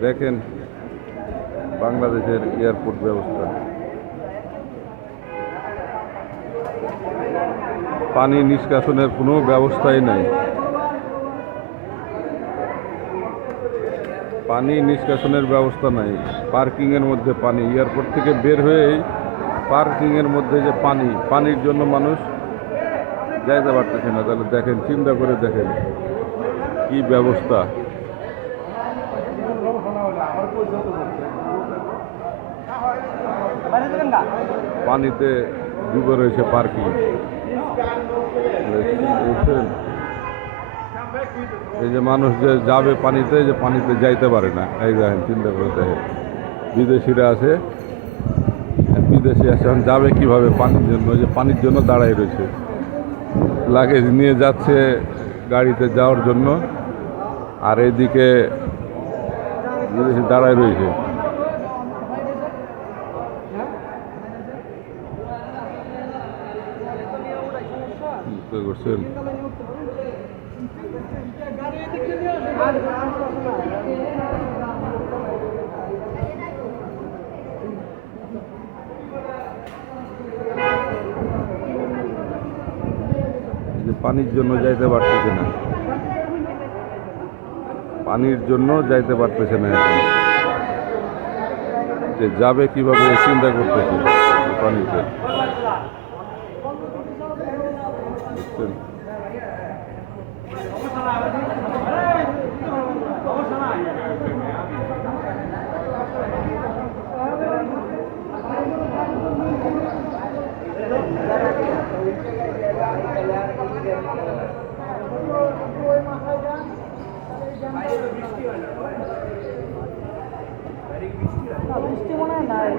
দেখেন বাংলাদেশের এয়ারপোর্ট ব্যবস্থা। পানি নিষ্কাশনের কোনো ব্যবস্থাই নাই। পানি নিষ্কাশনের ব্যবস্থা নাই। পার্কিংয়ের মধ্যে পানি। এয়ারপোর্ট থেকে বের হয়েই পার্কিংয়ের মধ্যে যে পানি, পানির জন্য মানুষ যাইতে পারতেছে না। তাহলে দেখেন, চিন্তা করে দেখেন কি ব্যবস্থা। পানিতে ডুবে রয়েছে পার্কিং। এই যে মানুষ যে যাবে পানিতে যে পানিতে যাইতে পারে না। এই দেখেন, চিন্তা করে দেখেন। বিদেশিরা আছে, বিদেশি আছে যাবে কীভাবে পানির জন্য? যে পানির জন্য দাঁড়াই রয়েছে। লাগেজ নিয়ে যাচ্ছে গাড়িতে যাওয়ার জন্য। আর এইদিকে বিদেশি দাঁড়াই রয়েছে। বুঝতে করছেন। পানির জন্য যাইতে পারতেছে না। পানির জন্য যাইতে পারতেছে না যে যাবে কীভাবে চিন্তা করতেছে পানিতে। বুঝছেন? বৃষ্টি মনে হয় নাই